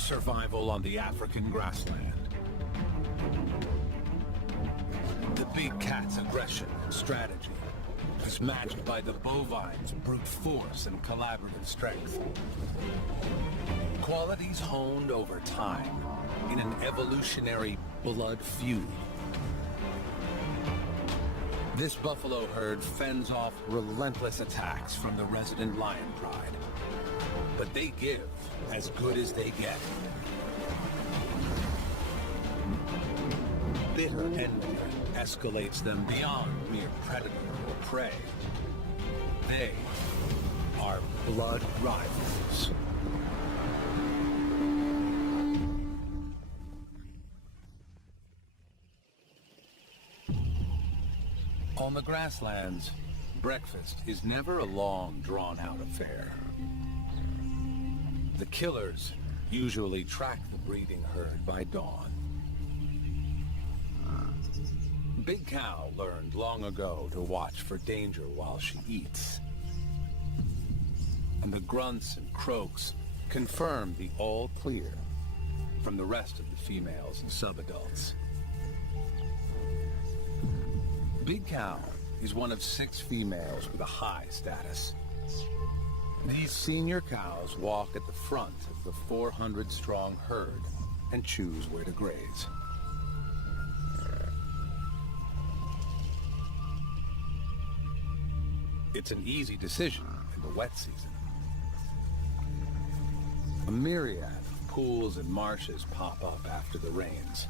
survival on the African grassland. The big cat's aggression and strategy is matched by the bovine's brute force and collaborative strength. Qualities honed over time in an evolutionary blood feud. This buffalo herd fends off relentless attacks from the resident lion pride. But they give as good as they get. Bitter envy escalates them beyond mere predator or prey. They are blood rivals. On the grasslands, breakfast is never a long, drawn-out affair. The killers usually track the breeding herd by dawn. Big Cow learned long ago to watch for danger while she eats. And the grunts and croaks confirm the all clear from the rest of the females and subadults. Big Cow is one of 6 females with a high status. These senior cows walk at the front of the 400-strong herd and choose where to graze. It's an easy decision in the wet season. A myriad of pools and marshes pop up after the rains.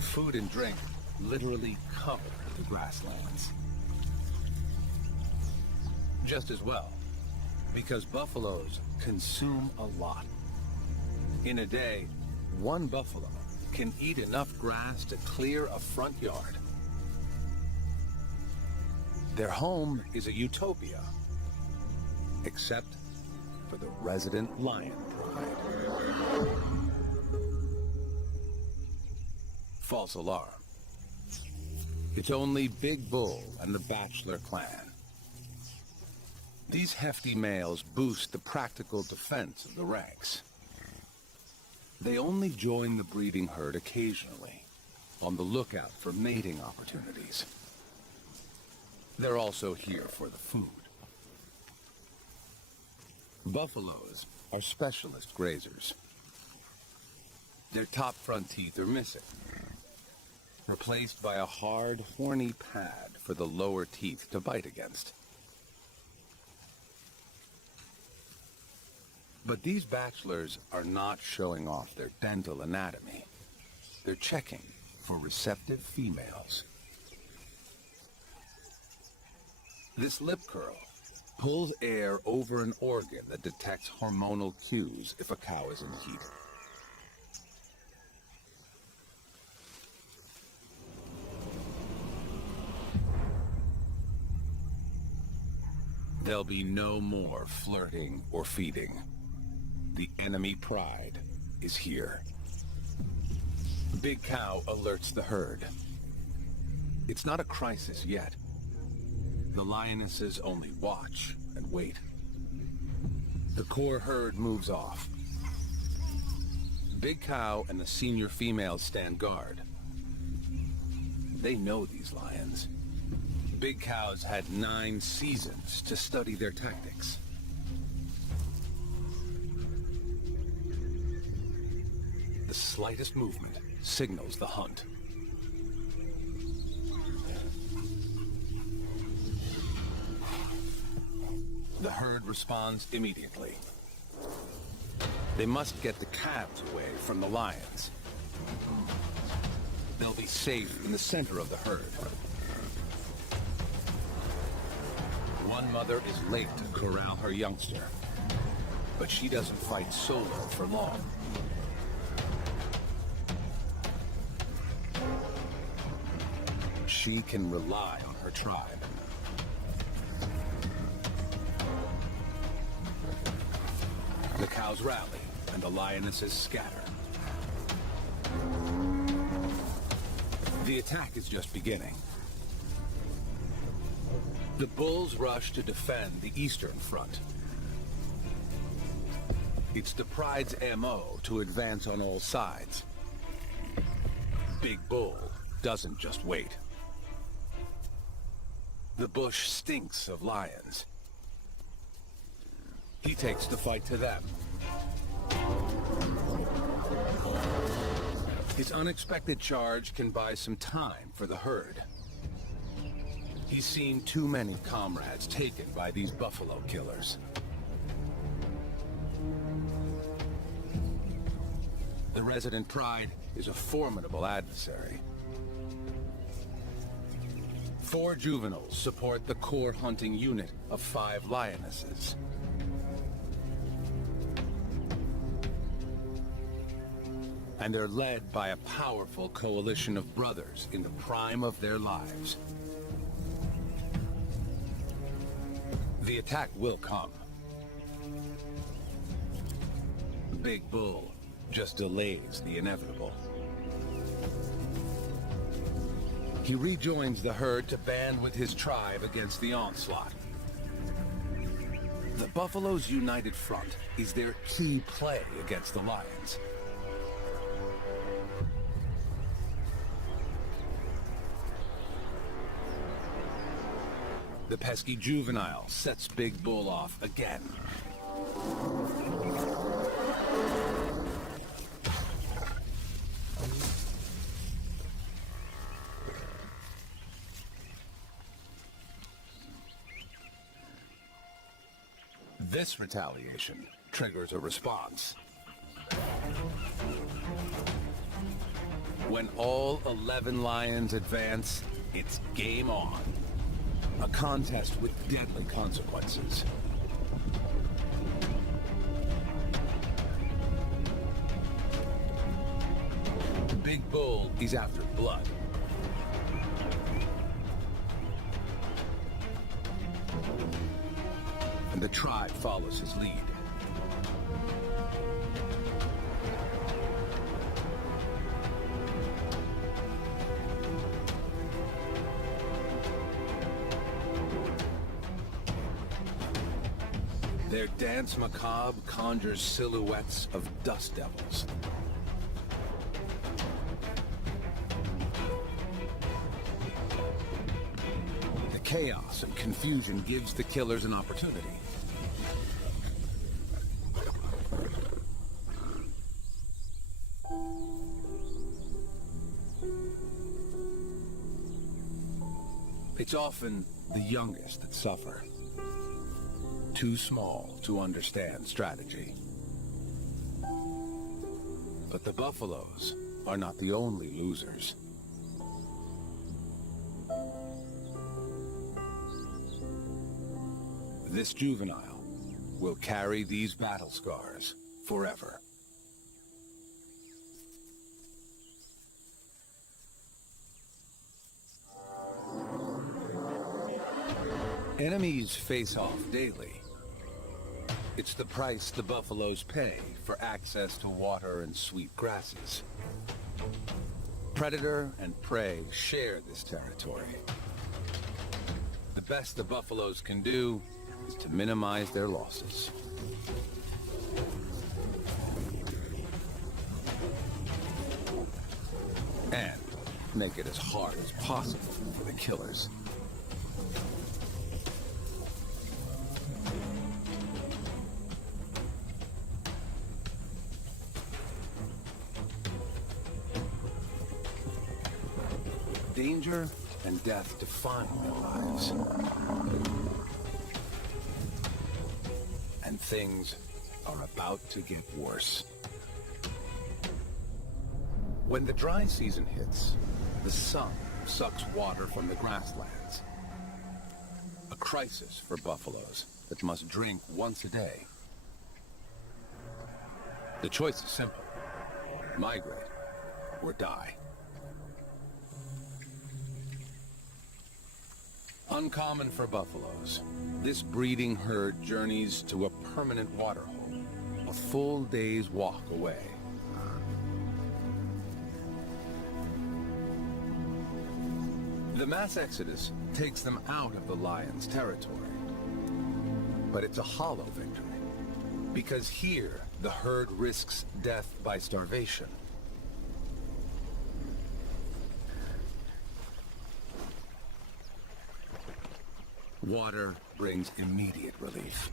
Food and drink literally cover the grasslands. Just as well, because buffaloes consume a lot. In a day, one buffalo can eat enough grass to clear a front yard. Their home is a utopia, except for the resident lion pride. False alarm. It's only Big Bull and the Bachelor clan. These hefty males boost the practical defense of the ranks. They only join the breeding herd occasionally, on the lookout for mating opportunities. They're also here for the food. Buffaloes are specialist grazers. Their top front teeth are missing, replaced by a hard, horny pad for the lower teeth to bite against. But these bachelors are not showing off their dental anatomy. They're checking for receptive females. This lip curl pulls air over an organ that detects hormonal cues if a cow is in heat. There'll be no more flirting or feeding. The enemy pride is here. Big Cow alerts the herd. It's not a crisis yet. The lionesses only watch and wait. The core herd moves off. Big Cow and the senior females stand guard. They know these lions. Big Cow's had 9 seasons to study their tactics. The slightest movement signals the hunt. The herd responds immediately. They must get the calves away from the lions. They'll be safe in the center of the herd. One mother is late to corral her youngster, but she doesn't fight solo for long. She can rely on her tribe. The cows rally, and the lionesses scatter. The attack is just beginning. The bulls rush to defend the eastern front. It's the pride's MO to advance on all sides. Big Bull doesn't just wait. The bush stinks of lions. He takes the fight to them. His unexpected charge can buy some time for the herd. He's seen too many comrades taken by these buffalo killers. The resident pride is a formidable adversary. 4 juveniles support the core hunting unit of 5 lionesses. And they're led by a powerful coalition of brothers in the prime of their lives. The attack will come. Big Bull just delays the inevitable. He rejoins the herd to band with his tribe against the onslaught. The buffalo's united front is their key play against the lions. The pesky juvenile sets Big Bull off again. This retaliation triggers a response. When all 11 lions advance, it's game on. A contest with deadly consequences. Big Bull is after blood. And the tribe follows his lead. Their dance macabre conjures silhouettes of dust devils. The chaos and confusion gives the killers an opportunity. It's often the youngest that suffer. Too small to understand strategy. But the buffaloes are not the only losers. This juvenile will carry these battle scars forever. Enemies face off daily. It's the price the buffaloes pay for access to water and sweet grasses. Predator and prey share this territory. The best the buffaloes can do is to minimize their losses. And make it as hard as possible for the killers. Danger and death define their lives. And things are about to get worse. When the dry season hits, the sun sucks water from the grasslands. A crisis for buffaloes that must drink once a day. The choice is simple: migrate or die. Uncommon for buffaloes, this breeding herd journeys to a permanent waterhole, a full day's walk away. The mass exodus takes them out of the lions' territory. But it's a hollow victory, because here the herd risks death by starvation. Water brings immediate relief.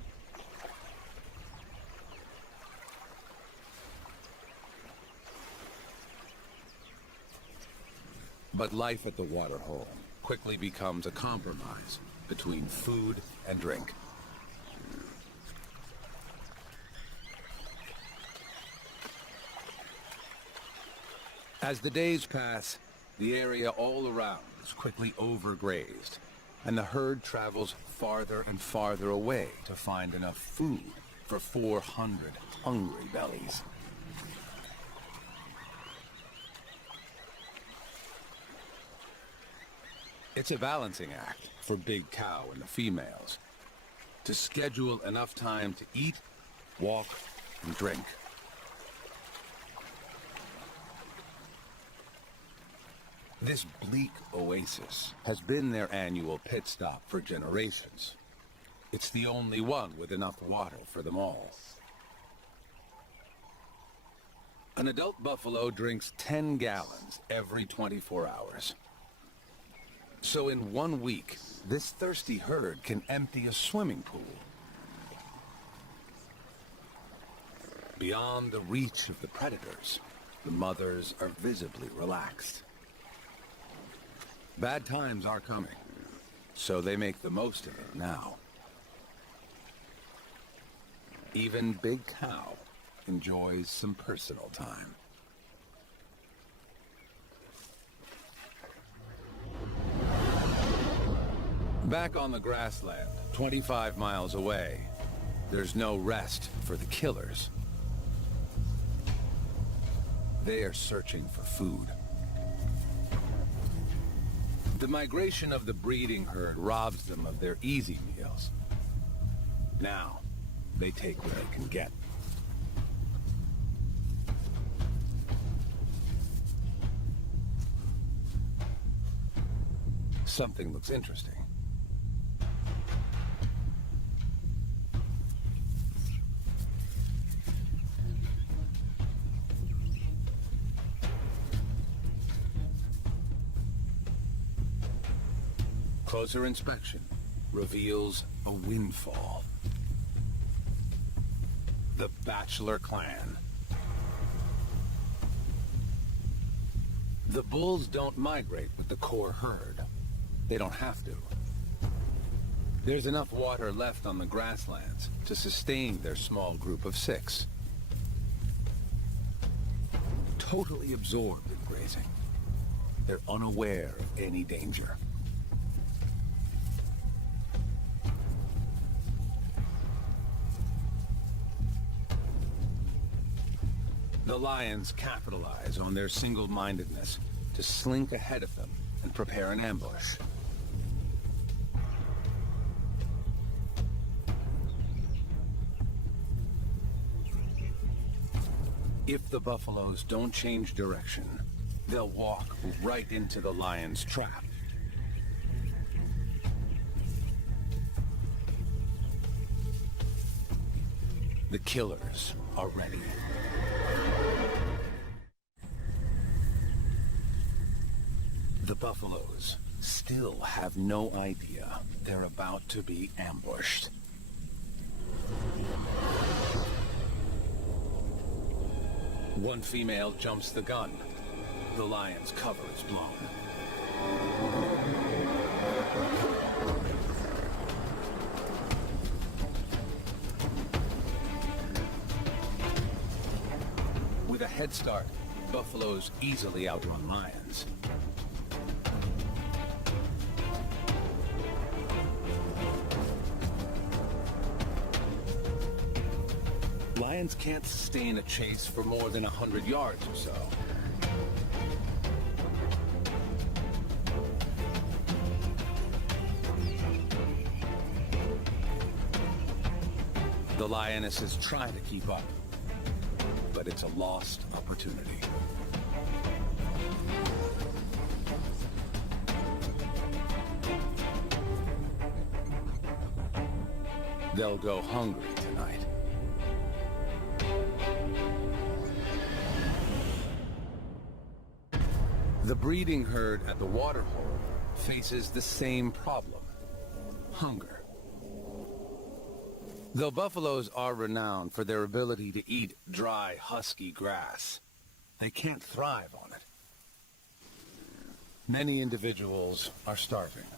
But life at the waterhole quickly becomes a compromise between food and drink. As the days pass, the area all around is quickly overgrazed, and the herd travels farther and farther away to find enough food for 400 hungry bellies. It's a balancing act for Big Cow and the females to schedule enough time to eat, walk, and drink. This bleak oasis has been their annual pit stop for generations. It's the only one with enough water for them all. An adult buffalo drinks 10 gallons every 24 hours. So in 1 week, this thirsty herd can empty a swimming pool. Beyond the reach of the predators, the mothers are visibly relaxed. Bad times are coming, so they make the most of it now. Even Big Cow enjoys some personal time. Back on the grassland, 25 miles away, there's no rest for the killers. They are searching for food. The migration of the breeding herd robs them of their easy meals. Now, they take what they can get. Something looks interesting. Closer inspection reveals a windfall. The Bachelor clan. The bulls don't migrate with the core herd. They don't have to. There's enough water left on the grasslands to sustain their small group of 6. Totally absorbed in grazing. They're unaware of any danger. The lions capitalize on their single-mindedness to slink ahead of them and prepare an ambush. If the buffaloes don't change direction, they'll walk right into the lion's trap. The killers are ready. The buffaloes still have no idea they're about to be ambushed. One female jumps the gun. The lion's cover is blown. With a head start, buffaloes easily outrun lions. Lions can't sustain a chase for more than 100 yards or so. The lionesses try to keep up, but it's a lost opportunity. They'll go hungry tonight. The breeding herd at the waterhole faces the same problem: hunger. Though buffaloes are renowned for their ability to eat dry, husky grass, they can't thrive on it. Many individuals are starving.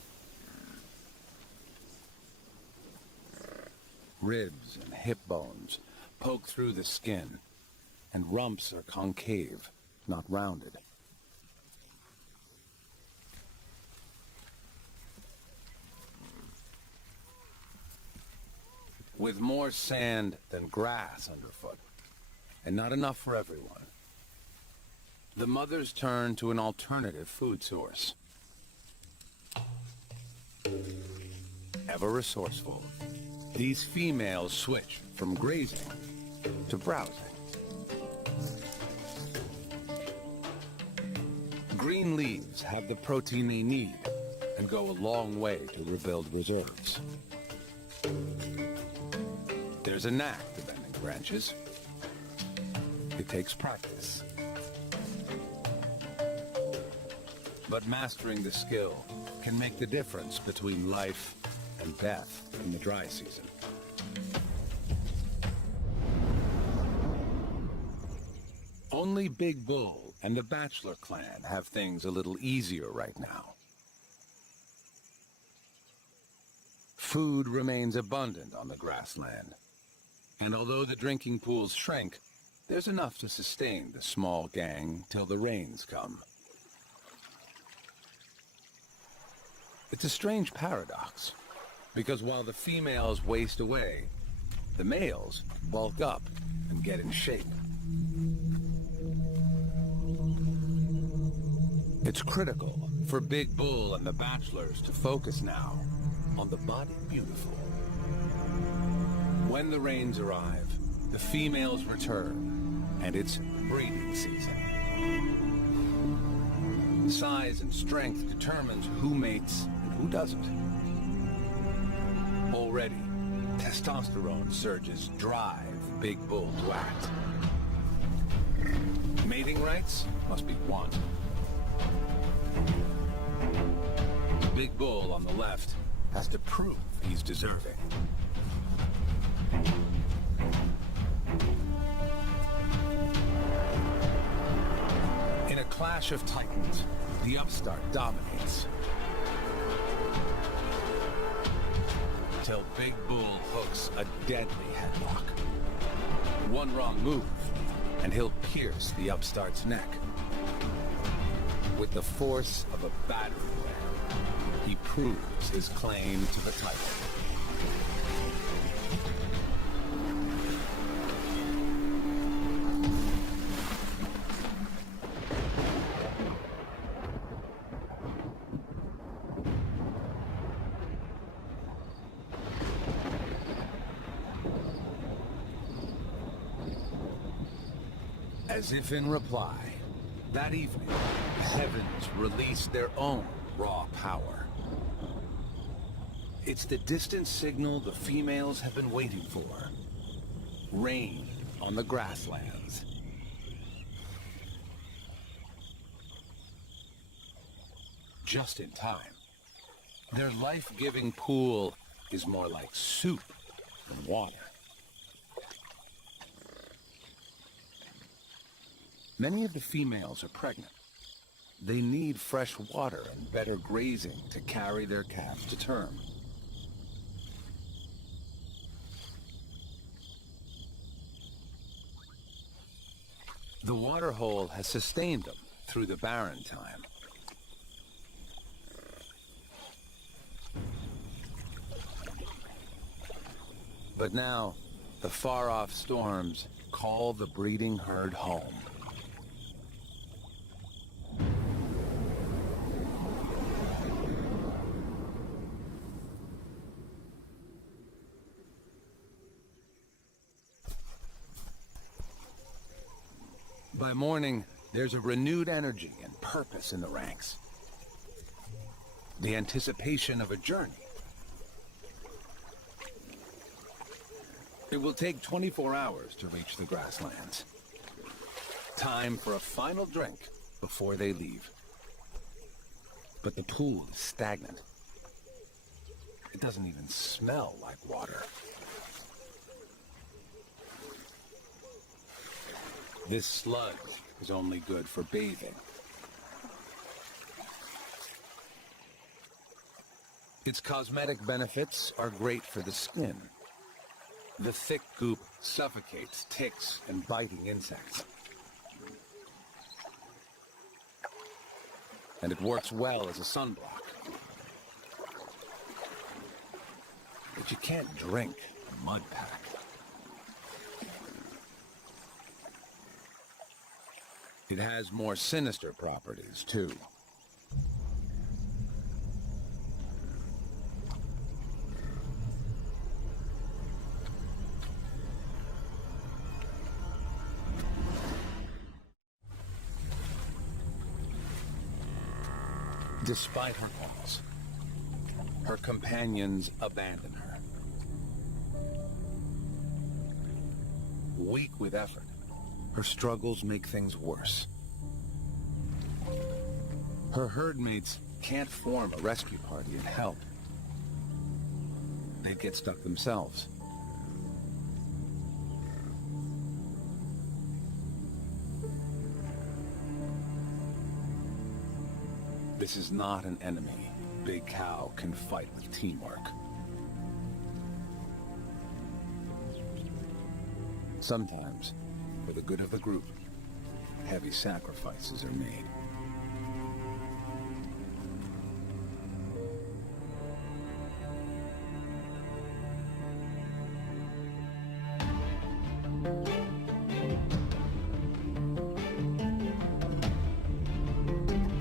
Ribs and hip bones poke through the skin, and rumps are concave, not rounded. With more sand than grass underfoot, and not enough for everyone, the mothers turn to an alternative food source. Ever resourceful, these females switch from grazing to browsing. Green leaves have the protein they need and go a long way to rebuild reserves. There's a knack to bending branches. It takes practice. But mastering the skill can make the difference between life and death in the dry season. Only Big Bull and the Bachelor clan have things a little easier right now. Food remains abundant on the grassland, and although the drinking pools shrink, there's enough to sustain the small gang till the rains come. It's a strange paradox, because while the females waste away, the males bulk up and get in shape. It's critical for Big Bull and the Bachelors to focus now on the body beautiful. When the rains arrive, the females return, and it's breeding season. Size and strength determines who mates and who doesn't. Already, testosterone surges drive Big Bull to act. Mating rights must be won. Big Bull on the left has to prove he's deserving. In a clash of titans, the upstart dominates. Till Big Bull hooks a deadly headlock. One wrong move, and he'll pierce the upstart's neck. With the force of a battering ram, he proves his claim to the title. As if in reply, that evening, the heavens release their own raw power. It's the distant signal the females have been waiting for. Rain on the grasslands. Just in time. Their life-giving pool is more like soup than water. Many of the females are pregnant. They need fresh water and better grazing to carry their calves to term. The waterhole has sustained them through the barren time. But now, the far-off storms call the breeding herd home. By morning, there's a renewed energy and purpose in the ranks. The anticipation of a journey. It will take 24 hours to reach the grasslands. Time for a final drink before they leave. But the pool is stagnant. It doesn't even smell like water. This sludge is only good for bathing. Its cosmetic benefits are great for the skin. The thick goop suffocates ticks and biting insects. And it works well as a sunblock. But you can't drink a mud pack. It has more sinister properties, too. Despite her calls, her companions abandon her. Weak with effort, her struggles make things worse. Her herd mates can't form a rescue party and help. They'd get stuck themselves. This is not an enemy Big Cow can fight with teamwork. Sometimes, for the good of the group, heavy sacrifices are made.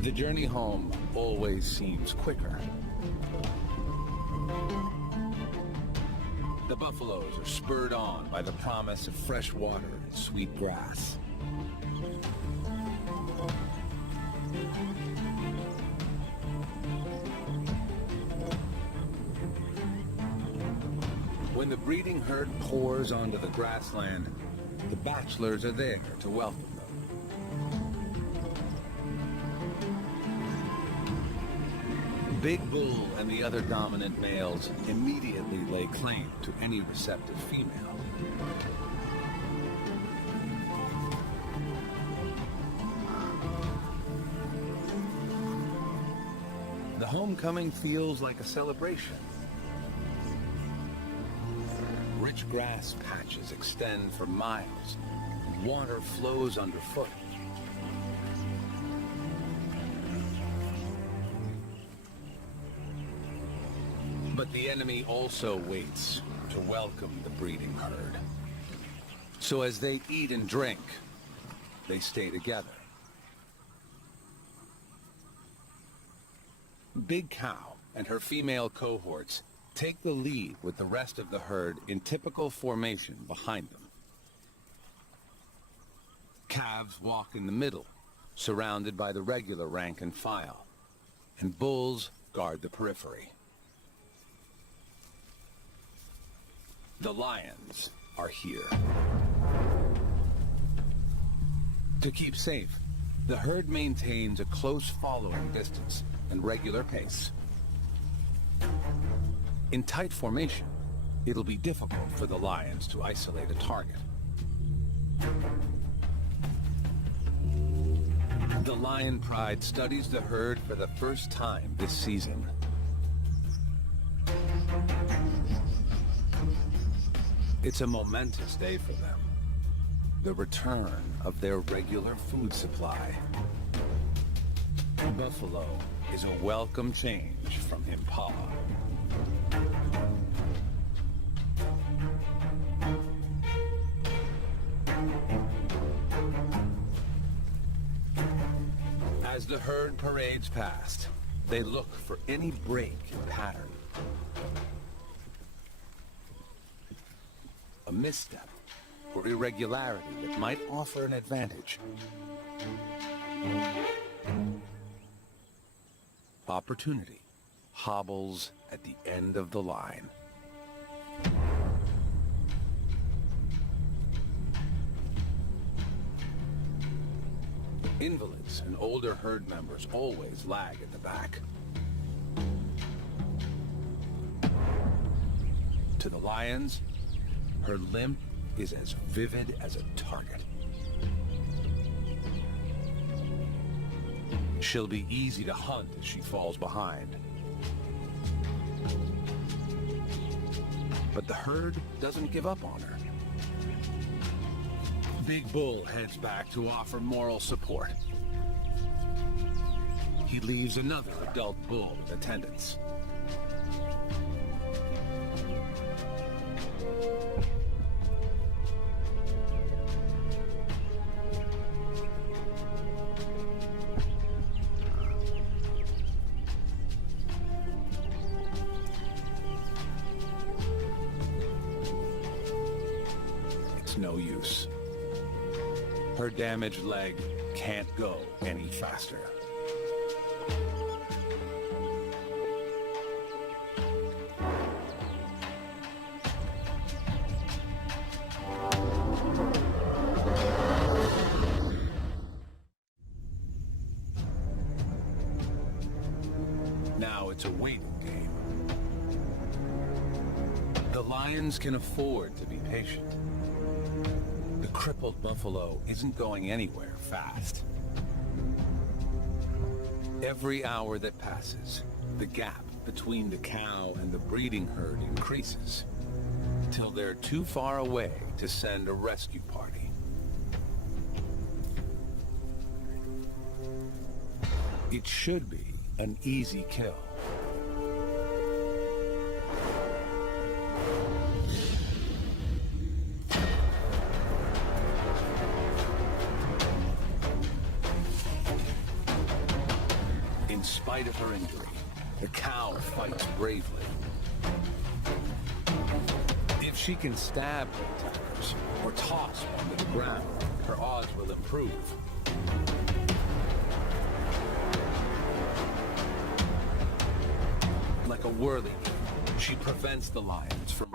The journey home always seems quicker. The buffaloes are spurred on by the promise of fresh water and sweet grass. When the breeding herd pours onto the grassland, the bachelors are there to welcome them. Big Bull and the other dominant males immediately lay claim to any receptive female. The homecoming feels like a celebration. Rich grass patches extend for miles, and water flows underfoot. But the enemy also waits to welcome the breeding herd. So as they eat and drink, they stay together. Big Cow and her female cohorts take the lead with the rest of the herd in typical formation behind them. Calves walk in the middle, surrounded by the regular rank and file, and bulls guard the periphery. The lions are here. To keep safe, the herd maintains a close following distance and regular pace. In tight formation, it'll be difficult for the lions to isolate a target. The Lion Pride studies the herd for the first time this season. It's a momentous day for them. The return of their regular food supply. Buffalo is a welcome change from Impala. As the herd parades past, they look for any break in pattern. A misstep or irregularity that might offer an advantage. Opportunity hobbles at the end of the line. Invalids and older herd members always lag at the back. To the lions, her limp is as vivid as a target. She'll be easy to hunt as she falls behind. But the herd doesn't give up on her. Big Bull heads back to offer moral support. He leaves another adult bull in attendance. It's no use. Her damaged leg can't go any faster. Now it's a waiting game. The lions can afford to be patient. The crippled buffalo isn't going anywhere fast. Every hour that passes, the gap between the cow and the breeding herd increases, till they're too far away to send a rescue party. It should be an easy kill. In spite of her injury, the cow fights bravely. If she can stab the attackers or toss one to the ground, her odds will improve. Like a whirling, she prevents the lions from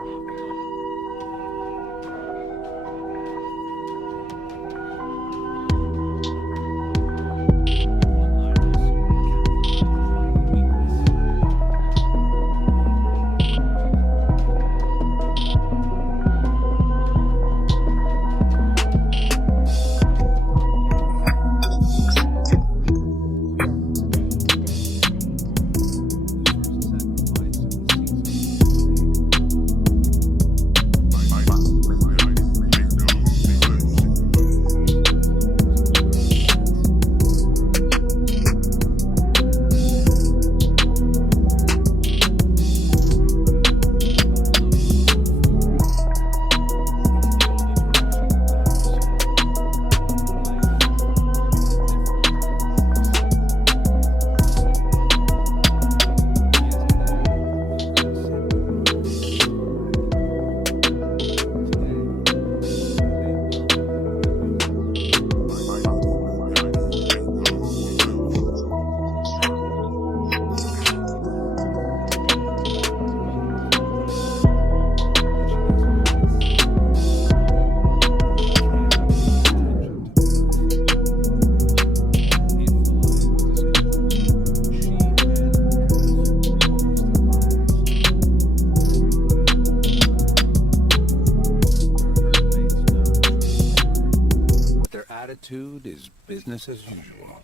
attitude is business as usual.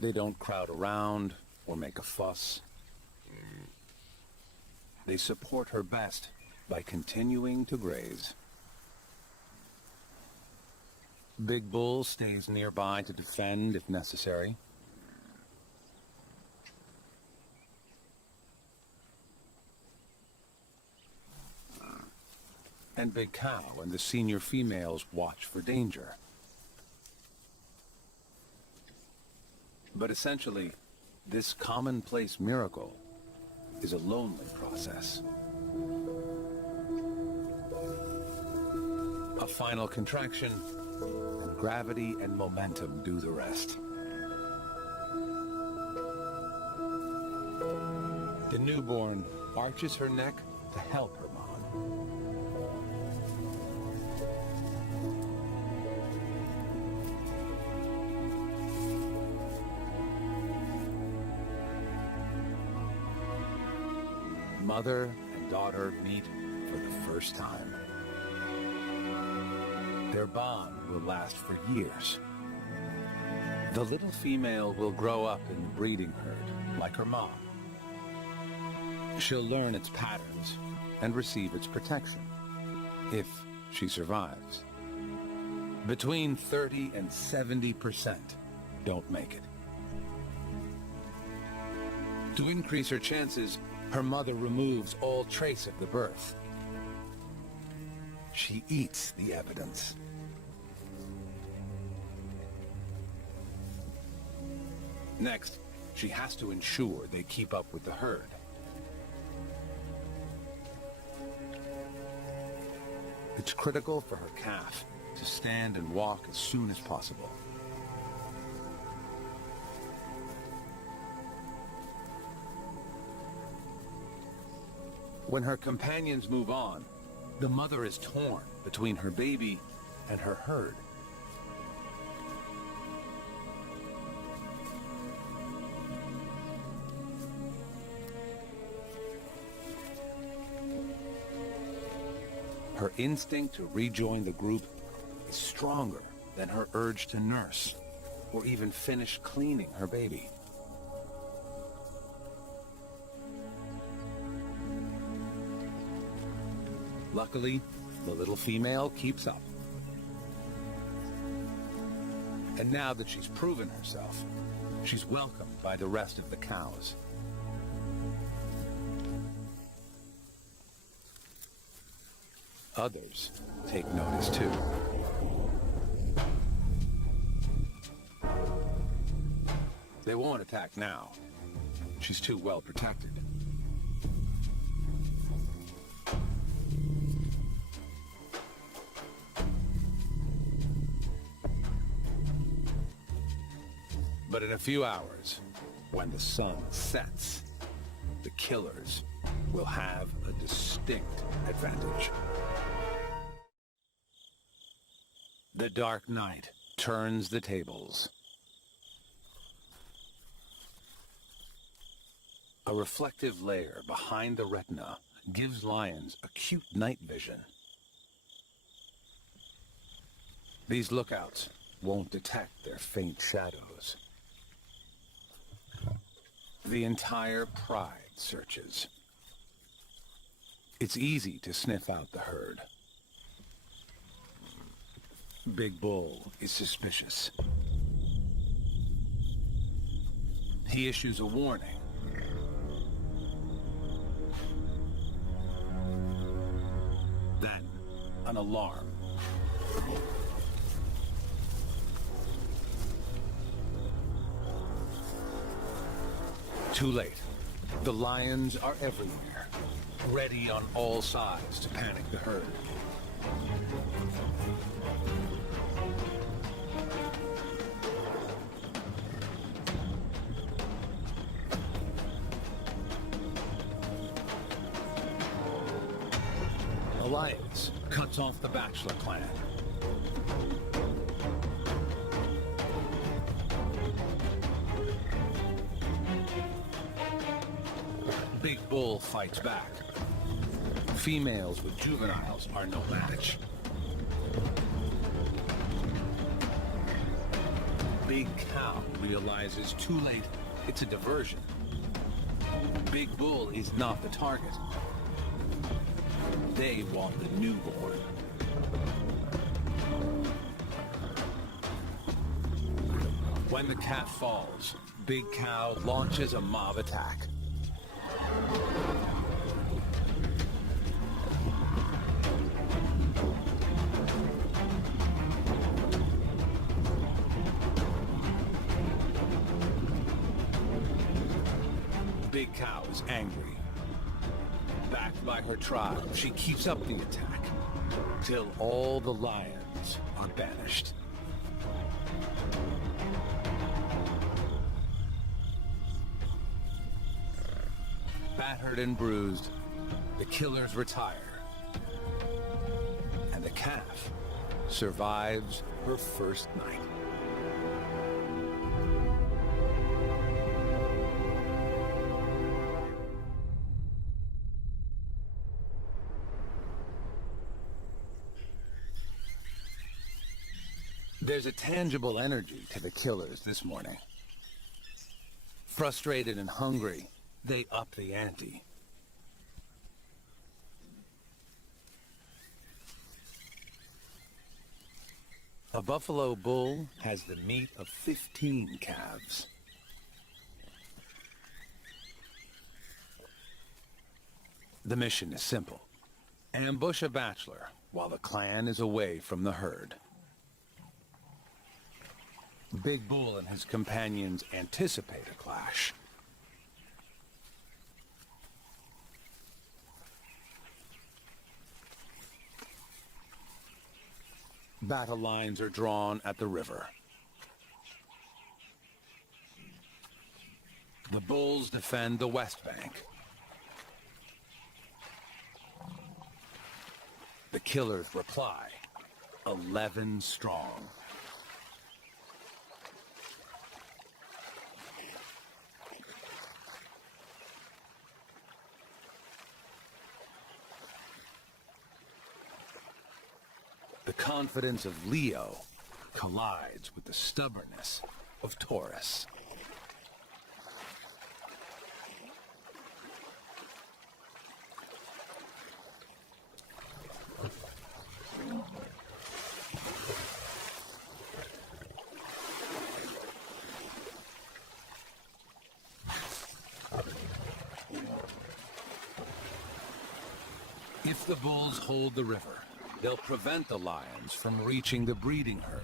They don't crowd around or make a fuss. They support her best by continuing to graze. Big Bull stays nearby to defend if necessary. And Big Cow and the senior females watch for danger. But essentially, this commonplace miracle is a lonely process. A final contraction, and gravity and momentum do the rest. The newborn arches her neck to help her mom. mother and daughter meet for the first time. Their bond will last for years. The little female will grow up in the breeding herd, like her mom. She'll learn its patterns and receive its protection, if she survives. Between 30 and 70% don't make it. To increase her chances, her mother removes all trace of the birth. She eats the evidence. Next, she has to ensure they keep up with the herd. It's critical for her calf to stand and walk as soon as possible. When her companions move on, the mother is torn between her baby and her herd. Her instinct to rejoin the group is stronger than her urge to nurse or even finish cleaning her baby. Luckily, the little female keeps up. And now that she's proven herself, she's welcomed by the rest of the cows. Others take notice too. They won't attack now. She's too well protected. But in a few hours, when the sun sets, the killers will have a distinct advantage. The dark night turns the tables. A reflective layer behind the retina gives lions acute night vision. These lookouts won't detect their faint shadows. The entire pride searches. It's easy to sniff out the herd. Big Bull is suspicious. He issues a warning. Then, an alarm. Too late. The lions are everywhere, ready on all sides to panic the herd. Alliance cuts off the Bachelor clan. Big Bull fights back. Females with juveniles are no match. Big Cow realizes too late it's a diversion. Big Bull is not the target. They want the newborn. When the cat falls, Big Cow launches a mob attack. Big Cow is angry. Backed by her tribe, she keeps up the attack, till all the lions are banished. Battered and bruised, the killers retire. And the calf survives her first night. There's a tangible energy to the killers this morning. Frustrated and hungry, they up the ante. A buffalo bull has the meat of 15 calves. The mission is simple. Ambush a bachelor while the clan is away from the herd. Big Bull and his companions anticipate a clash. Battle lines are drawn at the river. The bulls defend the west bank. The killers reply, 11 strong. The confidence of Leo collides with the stubbornness of Taurus. If the bulls hold the river, they'll prevent the lions from reaching the breeding herd.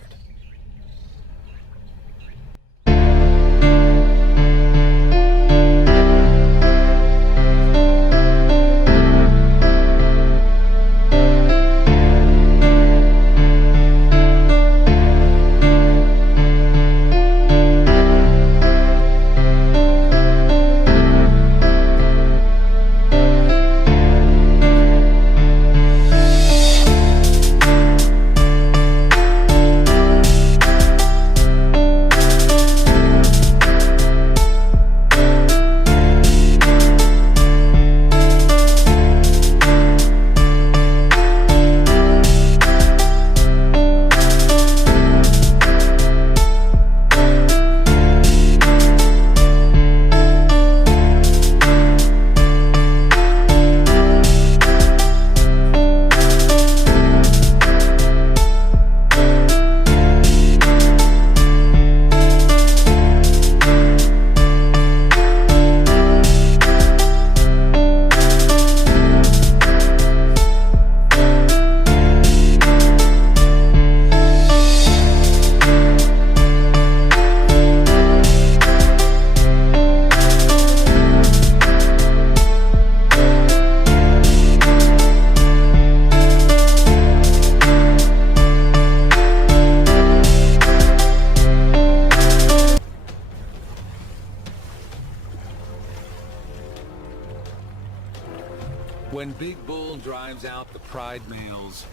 When Big Bull drives out the pride males,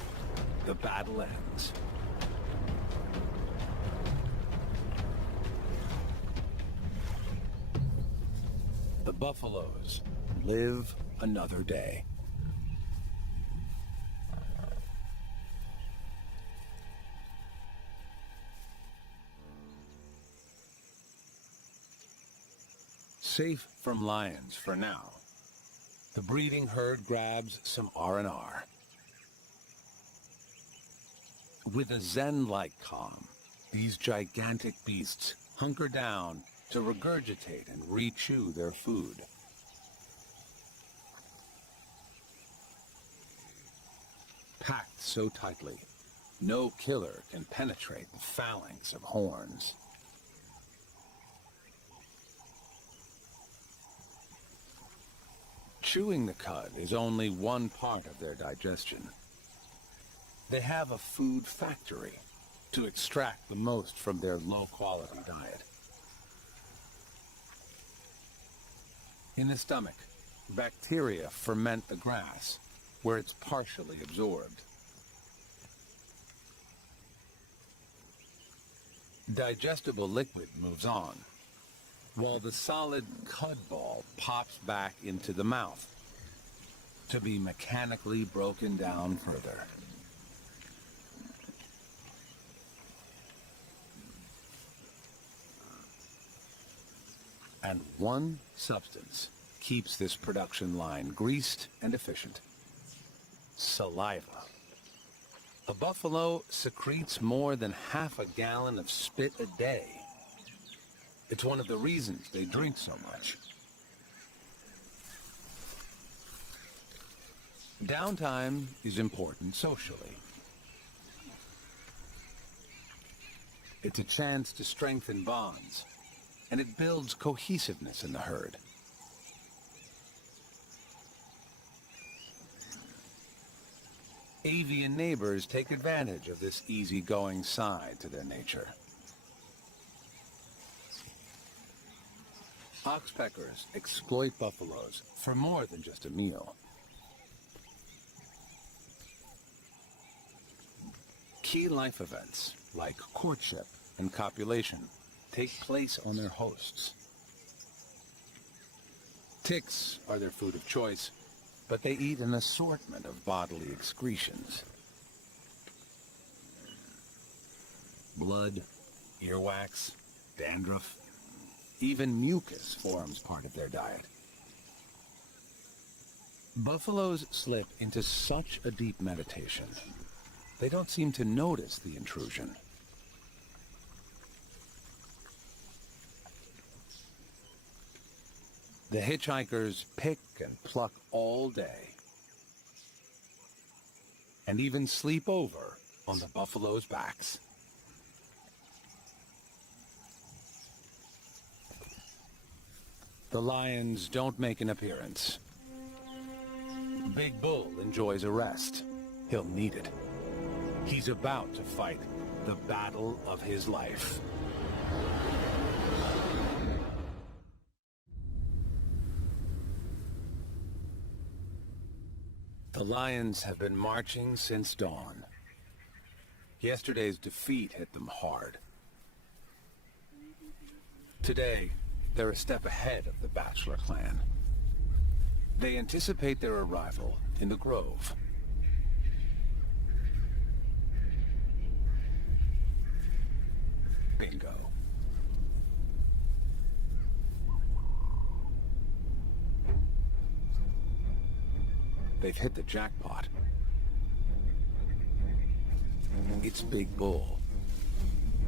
the battle ends. The buffaloes live another day. Safe from lions for now, the breeding herd grabs some R&R. With a zen-like calm, these gigantic beasts hunker down to regurgitate and re-chew their food. Packed so tightly, no killer can penetrate the phalanx of horns. Chewing the cud is only one part of their digestion. They have a food factory to extract the most from their low-quality diet. In the stomach, bacteria ferment the grass, where it's partially absorbed. Digestible liquid moves on, while the solid cud ball pops back into the mouth, to be mechanically broken down further. And one substance keeps this production line greased and efficient: saliva. A buffalo secretes more than half a gallon of spit a day. It's one of the reasons they drink so much. Downtime is important socially. It's a chance to strengthen bonds, and it builds cohesiveness in the herd. Avian neighbors take advantage of this easygoing side to their nature. Oxpeckers exploit buffaloes for more than just a meal. Key life events like courtship and copulation take place on their hosts. Ticks are their food of choice, but they eat an assortment of bodily excretions. Blood, earwax, dandruff, even mucus forms part of their diet. Buffaloes slip into such a deep meditation, they don't seem to notice the intrusion. The hitchhikers pick and pluck all day, and even sleep over on the buffaloes' backs. The lions don't make an appearance. Big Bull enjoys a rest. He'll need it. He's about to fight the battle of his life. The lions have been marching since dawn. Yesterday's defeat hit them hard. Today, they're a step ahead of the Bachelor clan. They anticipate their arrival in the grove. Bingo. They've hit the jackpot. It's Big Bull,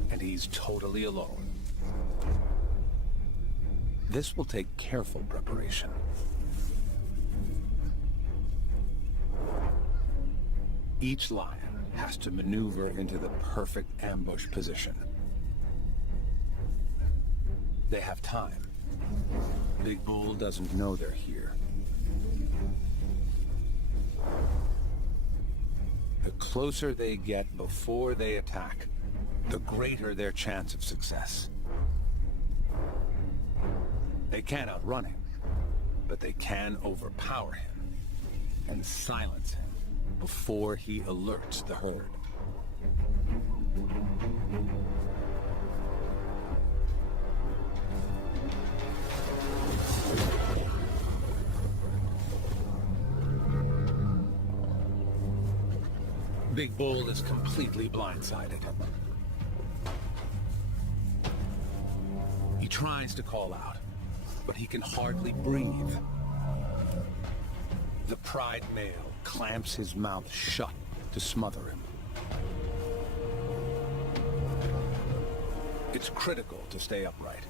and he's totally alone. This will take careful preparation. Each lion has to maneuver into the perfect ambush position. They have time. Big Bull doesn't know they're here. The closer they get before they attack, the greater their chance of success. They can't outrun him, but they can overpower him and silence him before he alerts the herd. Big Bull is completely blindsided. He tries to call out, but he can hardly breathe. The pride male clamps his mouth shut to smother him. It's critical to stay upright.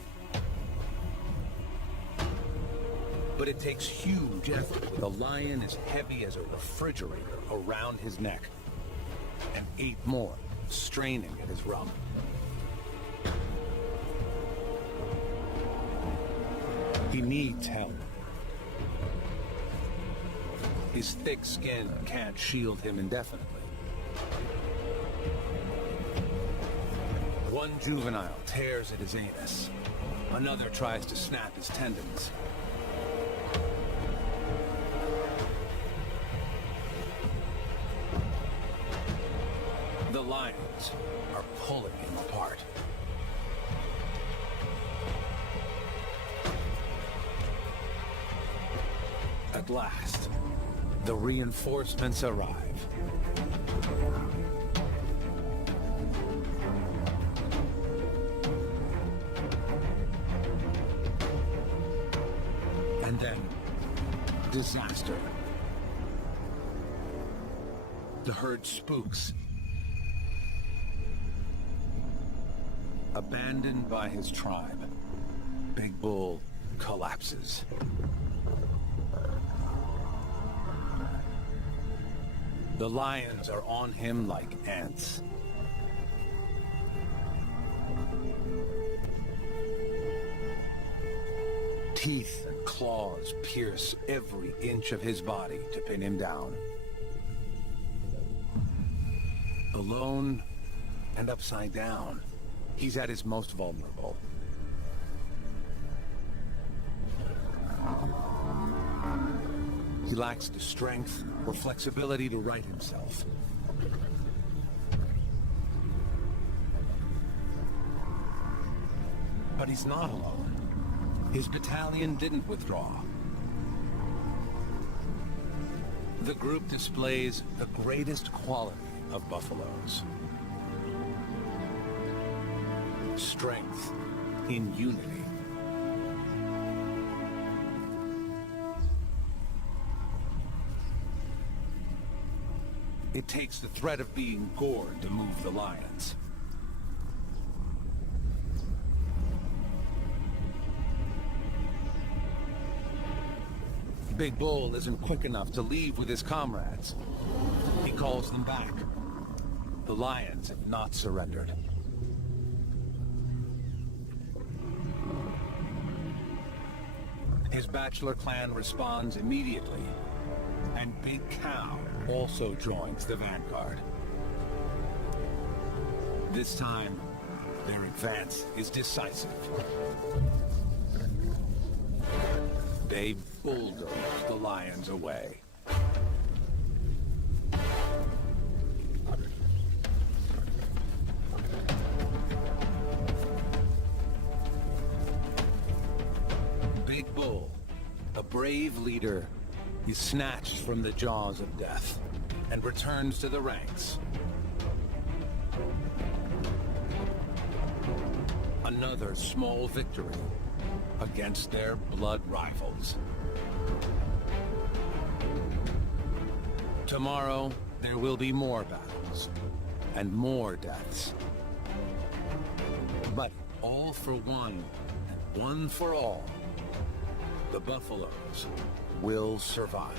But it takes huge effort. The lion is heavy as a refrigerator around his neck, and 8 more straining at his rump. He needs help. His thick skin can't shield him indefinitely. One juvenile tears at his anus. Another tries to snap his tendons. The lions are pulling him apart. At last, the reinforcements arrive. And then, disaster. The herd spooks. Abandoned by his tribe, Big Bull collapses. The lions are on him like ants. Teeth and claws pierce every inch of his body to pin him down. Alone and upside down, he's at his most vulnerable. He lacks the strength or flexibility to right himself. But he's not alone. His battalion didn't withdraw. The group displays the greatest quality of buffaloes. Strength in unity. It takes the threat of being gored to move the lions. Big Bull isn't quick enough to leave with his comrades. He calls them back. The lions have not surrendered. His bachelor clan responds immediately, and Big Cow also joins the vanguard. This time, their advance is decisive. They bulldoze the lions away. Big Bull, a brave leader, is snatched from the jaws of death and returns to the ranks. Another small victory against their blood rivals. Tomorrow, there will be more battles and more deaths. But all for one, and one for all, the buffaloes will survive.